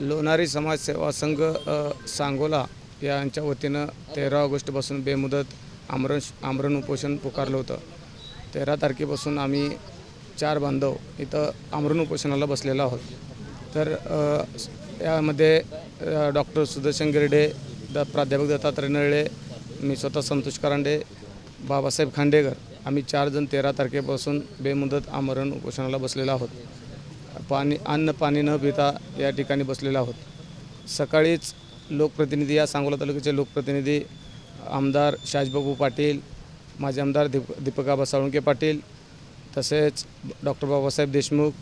लोणारी समाज सेवा संघ सांगोला यांच्या वतीनं तेरा ऑगस्टपासून बेमुदत आमरण आमरण उपोषण पुकारलं होतं. तेरा तारखेपासून आम्ही चार बांधव इथं आमरण उपोषणाला बसलेलो आहोत. तर यामध्ये डॉक्टर सुदर्शन गिरडे द प्राध्यापक दत्तात्रय नळे मी स्वतः संतोष करांडे बाबासाहेब खांडेकर आम्ही चार जण तेरा तारखेपासून बेमुदत आमरण उपोषणाला बसलेलो आहोत. पाणी अन्न पाणी न पिता या ठिकाणी बसलेलो आहोत. सकाळीच लोकप्रतिनिधी या सांगोला तालुक्याचे लोकप्रतिनिधी आमदार शाजबाबू पाटील माजी आमदार दीप दीपकाबा साळुंके पाटील तसेच डॉक्टर बाबासाहेब देशमुख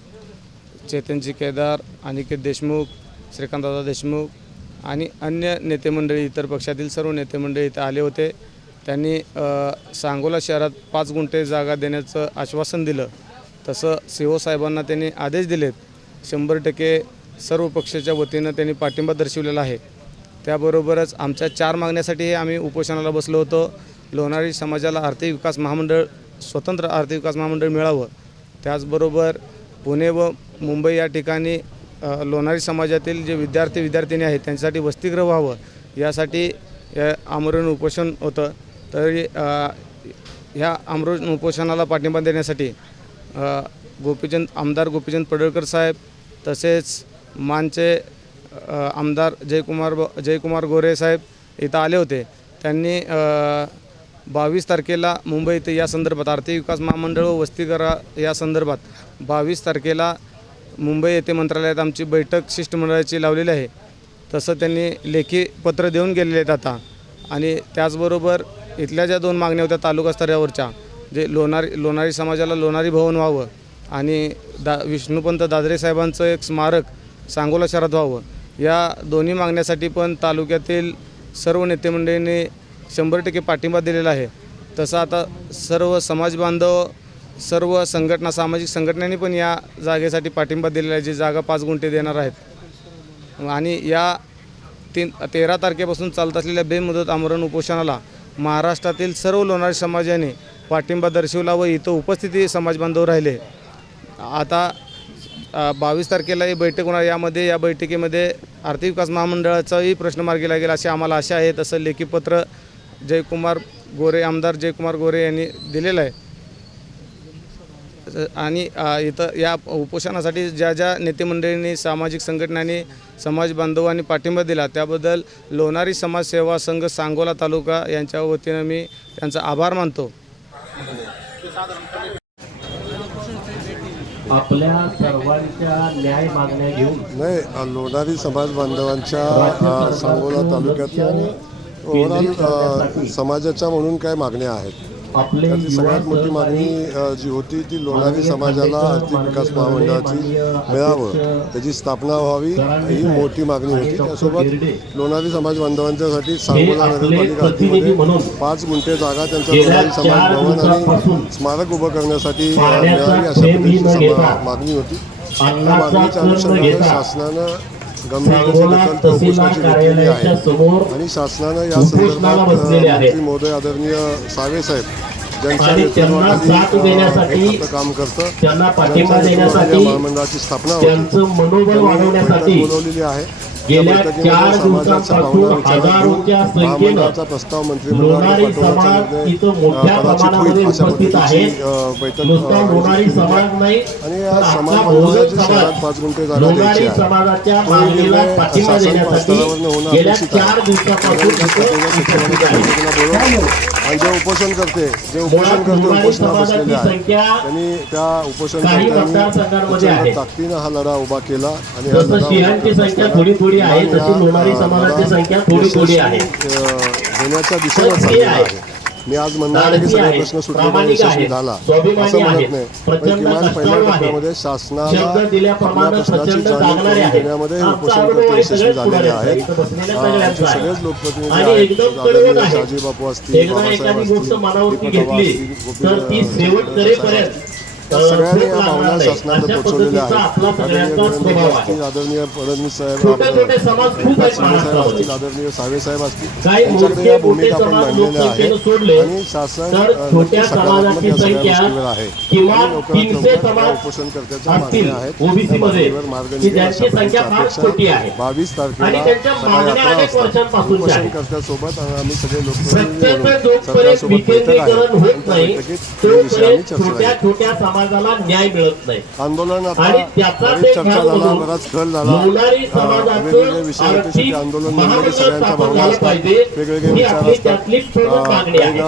चेतनजी केदार अनिकेत देशमुख श्रीकांतदादा देशमुख आणि अन्य नेतेमंडळी इतर पक्षातील सर्व नेतेमंडळी इथं आले होते. त्यांनी सांगोला शहरात पाच गुंठे जागा देण्याचं आश्वासन दिलं. तसं सी ओ साहेबांना त्यांनी आदेश दिलेत. शंभर टक्के सर्व पक्षाच्या वतीनं त्यांनी पाठिंबा दर्शवलेला आहे. त्याबरोबरच आमच्या चार मागण्यासाठी आम्ही उपोषणाला बसलो होतो. लोणारी समाजाला आर्थिक विकास महामंडळ स्वतंत्र आर्थिक विकास महामंडळ मिळावं. त्याचबरोबर पुणे व मुंबई या ठिकाणी लोणारी समाजातील जे विद्यार्थी विद्यार्थिनी आहेत त्यांच्यासाठी वसतिगृह व्हावं. यासाठी आमरण उपोषण होतं. तरी ह्या आमरण उपोषणाला पाठिंबा देण्यासाठी गोपीचंद आमदार गोपीचंद पडळकर साहेब तसेच मानचे आमदार जयकुमार ब- जयकुमार गोरे साहेब इथं आले होते. त्यांनी बावीस तारखेला मुंबई इथे या संदर्भात आर्थिक विकास महामंडळ व वस्तीकरा या संदर्भात बावीस तारखेला मुंबई येथे मंत्रालयात आमची बैठक शिष्टमंडळाची लावलेली आहे. तसं त्यांनी लेखी पत्र देऊन गेलेले आहेत आता. आणि त्याचबरोबर इथल्या ज्या दोन मागण्या होत्या तालुका स्तरावरच्या जे लोणारी लोणारी समाजाला लोणारी भवन व्हावं आणि दा विष्णुपंत दादरे साहेबांचं एक स्मारक सांगोला शहरात व्हावं या दोन्ही मागण्यासाठी पण तालुक्यातील सर्व नेतेमंडळींनी शंभर टक्के पाठिंबा दिलेला आहे. तसं आता सर्व समाज बांधव सर्व संघटना सामाजिक संघटनांनी पण या जागेसाठी पाठिंबा दिलेला आहे जी जागा पाच गुंठे देणार आहेत. आणि या तीन तेरा तारखेपासून चालत असलेल्या बेमुदत आमरण उपोषणाला महाराष्ट्रातील सर्व लोणारी समाजाने पाठिंबा दर्शवला व इथं उपस्थिती समाज बांधव राहिले. आता बावीस तारखेला ही बैठक होणार. यामध्ये या बैठकीमध्ये आर्थिक विकास महामंडळाचाही प्रश्न मार्गी लागेल अशी आम्हाला आशा आहे. तसं लेखीपत्र जयकुमार गोरे आमदार जयकुमार गोरे यांनी दिलेलं आहे. आणि इथं या उपोषणासाठी ज्या ज्या नेतेमंडळींनी सामाजिक संघटनांनी समाज बांधवांनी पाठिंबा दिला त्याबद्दल लोणारी समाजसेवा संघ सांगोला तालुका यांच्या वतीनं मी त्यांचा आभार मानतो. आपल्या सर्वांच्या न्याय मागण्या घेऊन नाही लोणारी समाज बांधवांच्या सांगोला तालुक्यात आणि ओव्हरऑल अ, समाजाच्या म्हणून काय मागण्या आहेत? त्यातली सगळ्यात मोठी मागणी जी होती ती लोणारी समाजाला आर्थिक विकास महामंडळाची मिळावं त्याची स्थापना व्हावी ही मोठी मागणी होती. त्यासोबत लोणारी समाज बांधवांच्यासाठी सांगोला नगरपालिका हद्दीमध्ये पाच गुंठे जागा त्यांच्या लोणारी समाज भवन आणि स्मारक उभं करण्यासाठी मिळावी अशा पद्धतीची मागणी होती. त्या मागणीच्या अनुषंगाने शासनानं कार्यालयाच्या समोर आणि शासनानं या संदर्भात महोदय आदरणीय सावे साहेब आणि त्यांना साथ देण्यासाठी काम करतं त्यांना पाठिंबा देण्यासाठी महामंडळाची स्थापना त्यांचं मनोबल वाढवण्यासाठी बोलवलेली आहे. गेल्या चार दिवसांपासून हजारोच्या संख्येनं लोणारी समाज इथं मोठ्या प्रमाणामध्ये उपस्थित अ, नुसता लोणारी आहे. समाज नाही लोणारी आहे. समाजाच्या मागणीला पाठिंबा देण्यासाठी गेल्या आहे. चार दिवसापासून उपस्थित आहे आणि जे उपोषण करते जे उपोषण करते समाजाची बसलेले आहे संख्या त्यांनी त्या उपोषण आहे. ताकदीनं हा लढा उभा केला आणि हा लढा थोडी आहे तशी लोणारी हा समाजाची संख्या थोडी थोडी आहे. मी आज म्हणणार धाडसी सगळे प्रश्न सुटलेला यशस्वी झाला. असं म्हणत नाही. पण किमान पहिल्या. टप्प्यामध्ये शासनाला आपल्या प्रश्नाची जाणीव. देण्यामध्ये हे उपोषण करते यशस्वी झालेले आहेत. आमचे. सगळेच लोकप्रतिनिधी आहेत. आदरणीय. शहाजी बापू असतील बाबासाहेब असतील दीपक बाबा घेतली असतील, तर त्या सगळ्यांनी या भावना. शासनाकडे पोहोचवलेल्या आहेत. आदरणीय देवेंद्र. असतील आदरणीय फडणवीस साहेब खूप आहेत साहेब असतील आदरणीय सावे साहेब असतील. या भूमिका आपण मांडलेल्या आहेत. आणि शासन सकारात्मक समाजाची या सगळ्या संख्या गोष्टीवर आहे. आणि लवकरात लवकर उपोषणकर्त्याच्या मागण्या आहेत मार्ग निघेल. आहे. बावीस तारखेला वर्षांपासूनच्या आहेत. उपोषणकर्त्यासोबत आम्ही सगळे जोपर्यंत सरकारसोबत बैठक आहे. त्या विषयी आम्ही चर्चा समाजाला न्याय मिळत नाही. आंदोलन आता आणि एक कल झाला लोणारी समाजाचं आर्थिक सगळ्यांच्या स्थापन झालं पाहिजे. ही आपली त्यातली अं, मागणी आहे.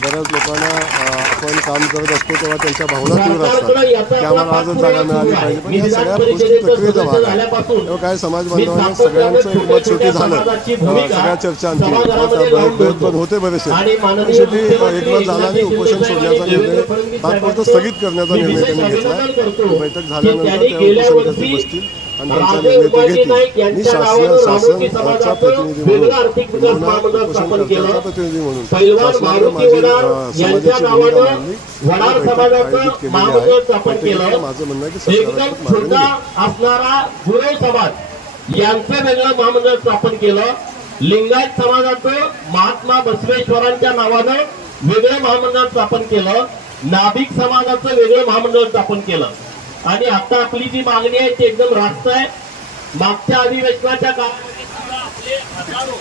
बऱ्याच लोकांना आपण काम करत असतो तेव्हा त्यांच्या भावना तीव्र सरकारकडे असतात. की आम्हाला आपला आजच जागा मिळाली. पाहिजे. पण या सगळ्या गोष्टी प्रक्रियेचा भाग आहे तेव्हा काय समाज बांधवांनी सगळ्यांचं छोट्या एकमत शेवटी झालं. सगळ्या चर्चा आणखी. धरतो. होते. बरेचसे. शेवटी एकमत झाला आणि उपोषण सोडण्याचा निर्णय तात्पुरतं स्थगित करण्याचा मी निर्णय त्यांनी घेतला बैठक झाल्यानंतर त्या बसतील आणि त्यांचा निर्णय ते घेतील. मी शासन प्रतिनिधी म्हणून प्रतिनिधी म्हणून. शासनाने माझी, समाजाची भूमिका मांडली. बैठक आयोजित केलेली आहे. माझं म्हणणं आहे की सकारात्मक समाज यांचं वेगळं महामंडळ स्थापन केलं. लिंगायत समाजाचं महात्मा बसवेश्वरांच्या नावानं वेगळं महामंडळ स्थापन केलं. नाभिक समाजाचं वेगळं महामंडळ स्थापन केलं. आणि आता आपली जी मागणी आहे ती एकदम रास्त आहे. मागच्या अधिवेशनाच्या काळामध्ये आपले हजारो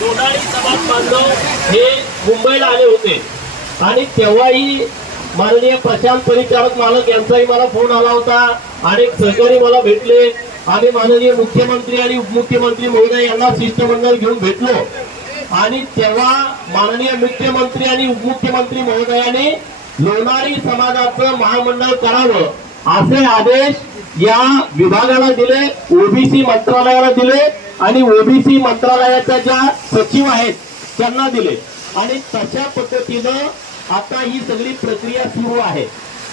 दोनाळी समाज बांधव हे मुंबईला आले होते. आणि तेव्हाही माननीय प्रशांत परिचारक मालक यांचाही मला फोन आला होता. अनेक सहकारी मला भेटले. आणि माननीय मुख्यमंत्री आणि उपमुख्यमंत्री महोदय यांना शिष्टमंडळ घेऊन भेटलो. आणि तेव्हा माननीय मुख्यमंत्री आणि उपमुख्यमंत्री महोदयाने लोणारी समाजाचं महामंडळ करावं असे आदेश या विभागाला दिले ओबीसी मंत्रालयाला दिले आणि ओबीसी मंत्रालयाच्या ज्या सचिव आहेत त्यांना दिले. आणि तशा पद्धतीनं आता ही सगळी प्रक्रिया सुरू आहे.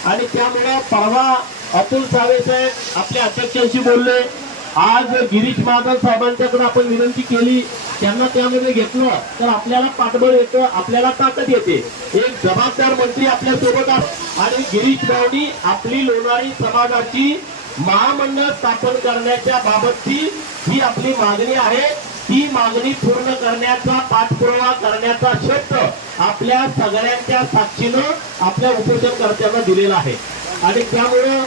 आणि त्यामुळे परवा अतुल सावे साहेब आपल्या अध्यक्षांशी बोलले आज गिरीश महाजन साहेबांच्याकडे आपण विनंती केली त्यांना त्यामध्ये घेतलं तर आपल्याला पाठबळ येतं आपल्याला ताकद येते. एक जबाबदार मंत्री आपल्यासोबत आणि गिरीश भाऊनी आपली लोणारी समाजाची महामंडळ स्थापन करण्याच्या बाबतची ही आपली मागणी आहे. ती मागणी पूर्ण करण्याचा पाठपुरावा करण्याचा शब्द आपल्या सगळ्यांच्या साक्षीनं आपल्या उपोषणकर्त्यांना दिलेला आहे. आणि त्यामुळं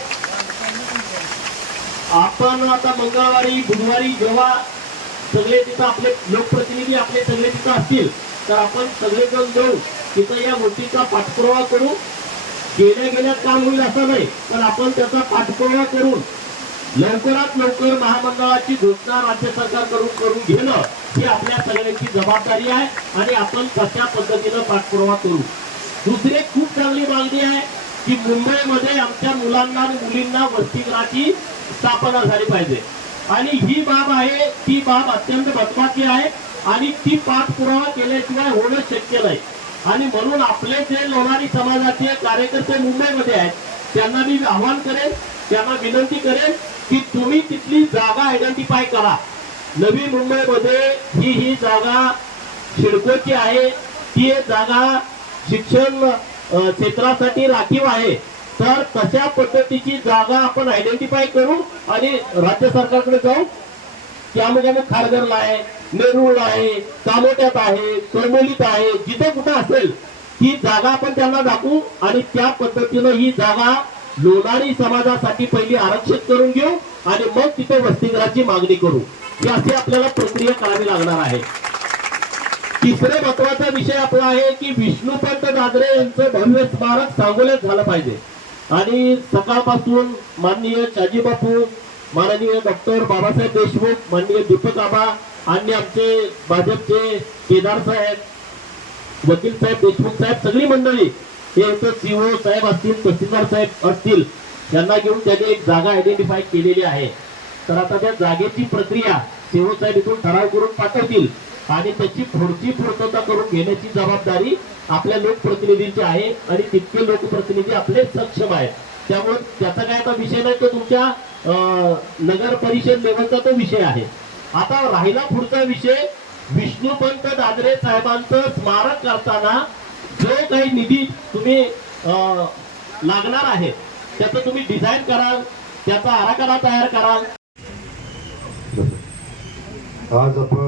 आपण आता मंगळवारी बुधवारी जेव्हा सगळे तिथं आपले लोकप्रतिनिधी आपले सगळे तिथं असतील तर आपण सगळेजण जाऊ तिथं या गोष्टीचा पाठपुरावा करू. गेल्या गेल्यात काम होईल असं नाही पण आपण त्याचा पाठपुरावा करून लवकरात लवकर महामंडळाची घोषणा राज्य सरकारकडून करून घेणं ही आपल्या सगळ्यांची जबाबदारी आहे आणि आपण कशा पद्धतीनं पाठपुरावा करू. दुसरी खूप चांगली मागणी आहे की मुंबईमध्ये आमच्या मुलांना आणि मुलींना वसतिगृहाची स्थापना झाली पाहिजे. आणि ही बाब आहे ती बाब अत्यंत महत्वाची आहे आणि ती पाठपुरावा केल्याशिवाय होणं शक्य नाही. आणि म्हणून आपले जे लोणारी समाजाचे कार्यकर्ते मुंबईमध्ये आहेत त्यांना मी आव्हान करेन त्यांना विनंती करेन की तुम्ही तिथली जागा आयडेंटिफाय करा. नवी मुंबईमध्ये ही ही जागा शिडकोची आहे ती एक जागा शिक्षण क्षेत्रासाठी राखीव आहे. तर तशा पद्धतीची जागा आपण आयडेंटिफाय करू आणि राज्य सरकारकडे जाऊ. त्यामध्ये मग खारघरला आहे नेरूळला आहे कामोट्यात आहे करमोलीत आहे जिथे कुठं असेल ही जागा आपण त्यांना दाखवू आणि त्या पद्धतीनं ही जागा लोणारी समाजासाठी पहिली आरक्षित करून घेऊ आणि मग तिथे वसतिगृहाची मागणी करू. ही अशी आपल्याला प्रक्रिया करावी लागणार आहे. तिसरे महत्त्वाचा विषय आपला आहे की विष्णुपंत दादरे यांचं भव्य स्मारक सांगोल्यात झालं पाहिजे. आणि सकाळपासून माननीय शाजी बापू माननीय डॉक्टर बाबासाहेब देशमुख माननीय दीपक आबा आणि आमचे भाजपचे केदार साहेब वकील साहेब देशमुख साहेब सगळी मंडळी हे इथं सीओ साहेब असतील तहसीलदार साहेब असतील यांना घेऊन त्याने एक जागा आयडेंटिफाय केलेली आहे. तर आता त्या जागेची प्रक्रिया सीओ साहेब इथून ठराव करून पाठवतील. आणि त्याची पुढची पूर्तता करून घेण्याची जबाबदारी आपल्या लोकप्रतिनिधींची आहे आणि तितके लोकप्रतिनिधी आपले सक्षम आहेत. त्यामुळे त्याचा काय आता विषय नाही तो तुमच्या नगर परिषद लेवलचा तो विषय आहे. आता राहिला पुढचा विषय विष्णुपंत दादरे साहेबांचं स्मारक करताना जो काही निधी तुम्ही लागणार आहे त्याचं तुम्ही डिझाईन कराल त्याचा आराखडा तयार कराल. आज आपण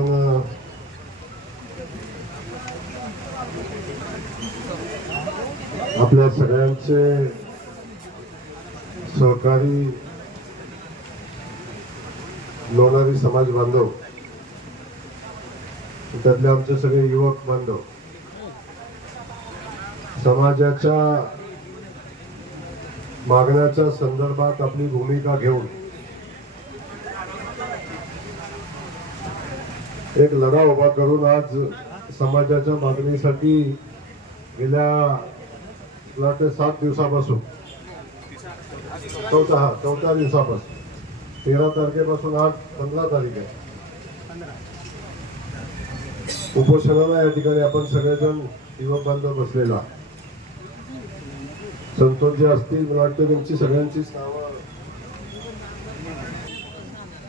आपल्या सगळ्यांचे सहकारी लोणारी समाज बांधव त्यातले आमचे सगळे युवक बांधव समाजाच्या मागण्याच्या संदर्भात आपली भूमिका घेऊन एक लढा उभा करून आज समाजाच्या मागणीसाठी गेल्या मला सात दिवसापासून चौथा हा चौथ्या दिवसापासून तेरा तारखेपासून आज पंधरा तारीख आहे. उपोषणाला या ठिकाणी आपण सगळेजण युवक बांधव बसलेला संतोषजी असतील मला वाटतं त्यांची सगळ्यांचीच नावं.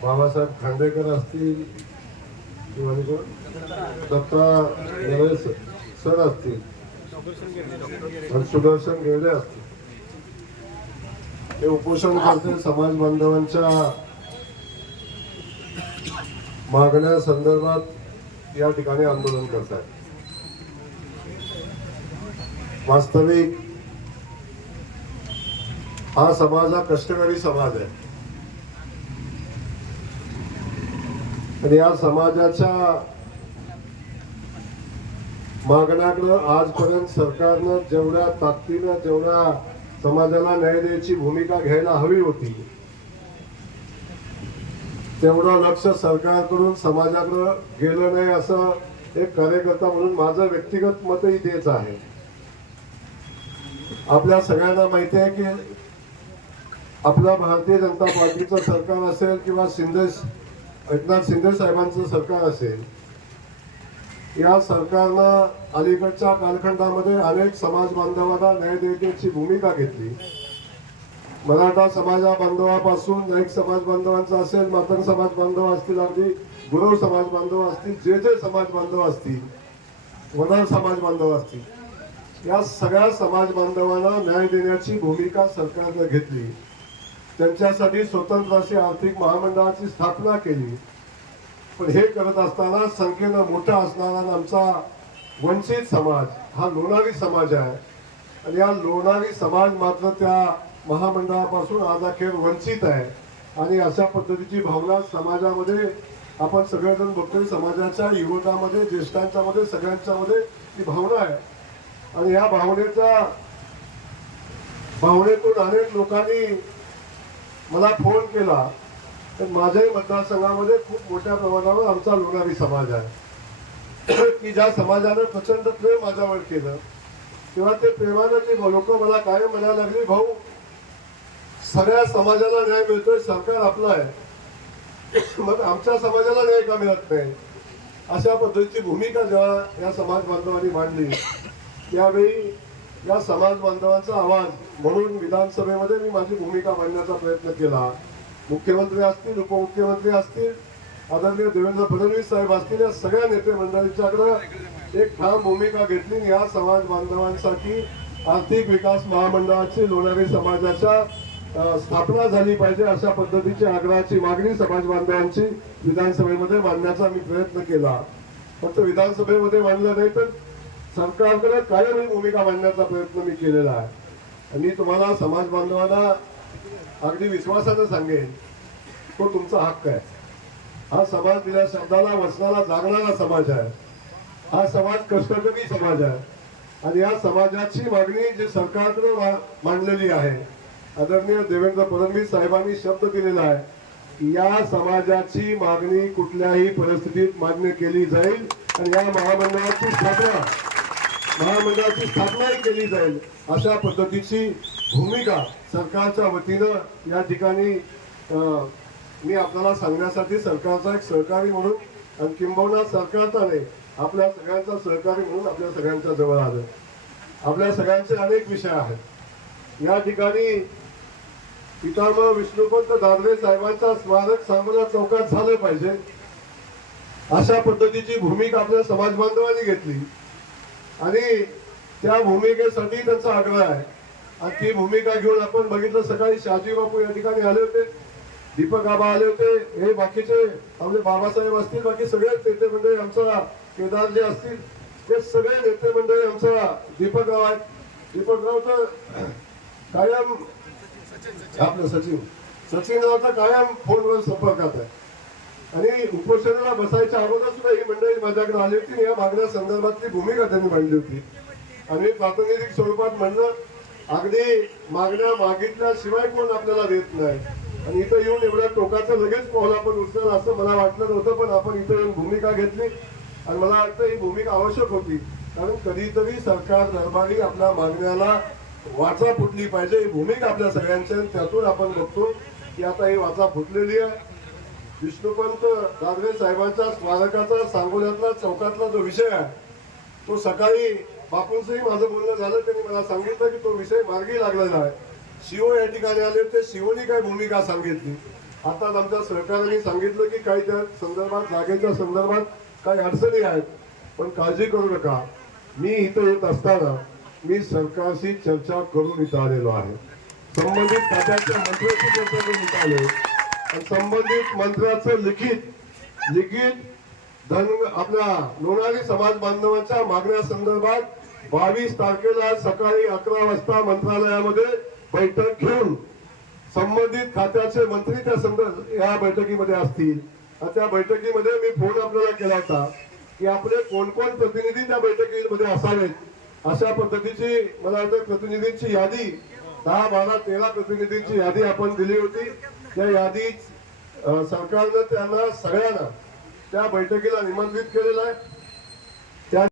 बाबासाहेब खांडेकर असतील किंवा म्हणजे दत्ता सर असतील. सुदर्शन गेले असतील. हे उपोषण करते समाज बांधवांच्या मागण्या संदर्भात या ठिकाणी आंदोलन करतात वास्तविक हा समाज हा कष्टकरी समाज आहे. आणि या समाजाच्या मागण्याकडं आजपर्यंत सरकारनं जेवढ्या ताकदीनं जेवढ्या समाजाला न्याय द्यायची भूमिका घ्यायला हवी होती तेवढं लक्ष सरकारकडून समाजाकडं गेलं नाही असं एक कार्यकर्ता म्हणून माझं व्यक्तिगत मतही तेच आहे. आपल्या सगळ्यांना माहिती आहे की आपलं भारतीय जनता पार्टीचं सरकार असेल किंवा शिंदे एकनाथ शिंदे साहेबांचं सरकार असेल या सरकारनं अलीकडच्या कालखंडामध्ये अनेक समाज बांधवांना न्याय देण्याची भूमिका घेतली. मराठा समाजा बांधवापासून नाईक समाज बांधवांचा असेल मातंग समाज बांधव असतील अगदी गुरव समाज बांधव असतील जे जे समाज बांधव असतील वडार समाज बांधव असतील या सगळ्या समाज बांधवांना न्याय देण्याची भूमिका सरकारनं घेतली. त्यांच्यासाठी स्वतंत्र अशी आर्थिक महामंडळाची स्थापना केली. पण हे करत असताना संख्येनं मोठा असणारा आमचा वंचित समाज हा लोणारी समाज आहे. आणि या लोणारी समाज मात्र त्या महामंडळापासून आज अखेर वंचित आहे. आणि अशा पद्धतीची भावना समाजामध्ये आपण सगळेजण बघतोय. समाजाच्या युवकामध्ये ज्येष्ठांच्या मध्ये सगळ्यांच्या मध्ये ती भावना आहे. आणि या भावनेचा भावनेतून अनेक लोकांनी मला फोन केला तर माझ्याही मतदारसंघामध्ये खूप मोठ्या प्रमाणावर आमचा लोणारी समाज आहे. की ज्या समाजानं प्रचंड प्रेम माझ्यावर केलं तेव्हा ते प्रेमानं ते लोक मला काय म्हणायला लागली भाऊ सगळ्या समाजाला न्याय मिळतोय सरकार आपलं आहे. मग आमच्या समाजाला न्याय का मिळत नाही? अशा पद्धतीची भूमिका जेव्हा या समाज बांधवांनी मांडली त्यावेळी या समाज बांधवांचा आवाज म्हणून विधानसभेमध्ये मी माझी भूमिका मांडण्याचा प्रयत्न केला. मुख्यमंत्री असतील उपमुख्यमंत्री असतील आदरणीय देवेंद्र फडणवीस साहेब असतील या सगळ्या नेते मंडळींच्याकडे एक ठाम भूमिका घेतली या समाज बांधवांसाठी आर्थिक विकास महामंडळाची लोणारी समाजाच्या स्थापना झाली पाहिजे अशा पद्धतीची आग्रहाची मागणी समाज बांधवांची विधानसभेमध्ये मांडण्याचा मी प्रयत्न केला. फक्त विधानसभेमध्ये मांडलं नाही तर सरकारकडे कायम ही भूमिका मांडण्याचा प्रयत्न मी केलेला आहे. आणि मी तुम्हाला समाज बांधवांना अगदी विश्वासानं सांगेन तो तुमचा हक्क आहे. हा समाज दिल्या शब्दाला वचनाला जागणारा समाज आहे. हा समाज कष्टकरी समाज आहे. आणि या समाजाची मागणी जे सरकारकडे मा- मांडलेली आहे आदरणीय देवेंद्र फडणवीस साहेबांनी शब्द दिलेला आहे या समाजाची मागणी कुठल्याही परिस्थितीत मान्य केली जाईल. आणि या महामंडळाची स्थापना महामंडळाची स्थापनाही केली जाईल अशा पद्धतीची भूमिका सरकारच्या वतीनं या ठिकाणी मी आपल्याला सांगण्यासाठी सरकारचा एक सहकारी म्हणून आणि किंबहुना सरकारचा नाही आपल्या सगळ्यांचा सहकारी म्हणून आपल्या सगळ्यांच्या जवळ आलं आपल्या सगळ्यांचे अनेक विषय आहेत. या ठिकाणी पितामह विष्णुपंत दादरे साहेबांचा स्मारक सांगोला चौकात झालं पाहिजे. अशा पद्धतीची भूमिका आपल्या समाज बांधवांनी घेतली. आणि त्या भूमिकेसाठी त्यांचा आग्रह आहे. आणि ती भूमिका घेऊन आपण बघितलं सकाळी शहाजी बापू या ठिकाणी आले होते. दीपक आबा आले होते. हे बाकीचे आपले बाबासाहेब असतील बाकी सगळेच नेते मंडळी आमचा केदार जे असतील ते सगळे नेते मंडळी आमचा दीपक राव आहेत. तर कायम आपलं सचिन सचिन राव तर कायम फोनवर संपर्कात आहे आणि उपोषणाला बसायच्या अगोदर सुद्धा ही मंडळी माझ्याकडे आली होती या मागण्या संदर्भातली भूमिका त्यांनी मांडली होती. आणि प्रातिनिधिक स्वरूपात म्हणलं अगदी मागण्या मागितल्याशिवाय कोण आपल्याला देत नाही. आणि इथं येऊन एवढ्या टोकाचं लगेच पाऊल आपण उचललं असं मला वाटलं नव्हतं पण आपण इथं येऊन भूमिका घेतली. आणि मला वाटतं ही भूमिका आवश्यक होती. कारण कधीतरी सरकार दरबारी आपल्या मागण्याला वाचा फुटली पाहिजे ही भूमिका आपल्या सगळ्यांच्या त्यातून आपण बघतो की आता ही वाचा फुटलेली आहे. विष्णुपंत दादरे साहेबांच्या स्मारकाचा सांगोल्यातला चौकातला जो विषय आहे तो सकाळी बापूंचंही माझं बोलणं झालं त्यांनी मला सांगितलं की तो विषय मार्गी लागलेला आहे. शिव या ठिकाणी आले ते शिवनी काय भूमिका सांगितली? आता आमच्या सरकारने सांगितलं की काही त्या संदर्भात जागेच्या संदर्भात काही अडचणी आहेत पण काळजी करू नका. मी इथं येत असताना मी सरकारशी चर्चा करून इथं आलेलो आहे. संबंधित खात्याच्या मंत्र्याशी चर्चा करून इथं आलो संबंधित मंत्र्याचं लिखित लिखित धन आपल्या लोणारी समाज बांधवांच्या मागण्या संदर्भात बावीस तारखेला सकाळी अकरा वाजता मंत्रालयामध्ये बैठक घेऊन संबंधित खात्याचे मंत्री त्या संदर्भ या बैठकीमध्ये असतील. आणि त्या बैठकीमध्ये मी फोन आपल्याला केला होता की आपले कोण कोण प्रतिनिधी त्या बैठकीमध्ये असावेत. अशा पद्धतीची मला वाटतं प्रतिनिधींची यादी दहा बारा तेरा प्रतिनिधींची यादी आपण दिली होती. त्या यादीत सरकारनं त्यांना सगळ्यांना त्या बैठकीला निमंत्रित केलेलं आहे. त्या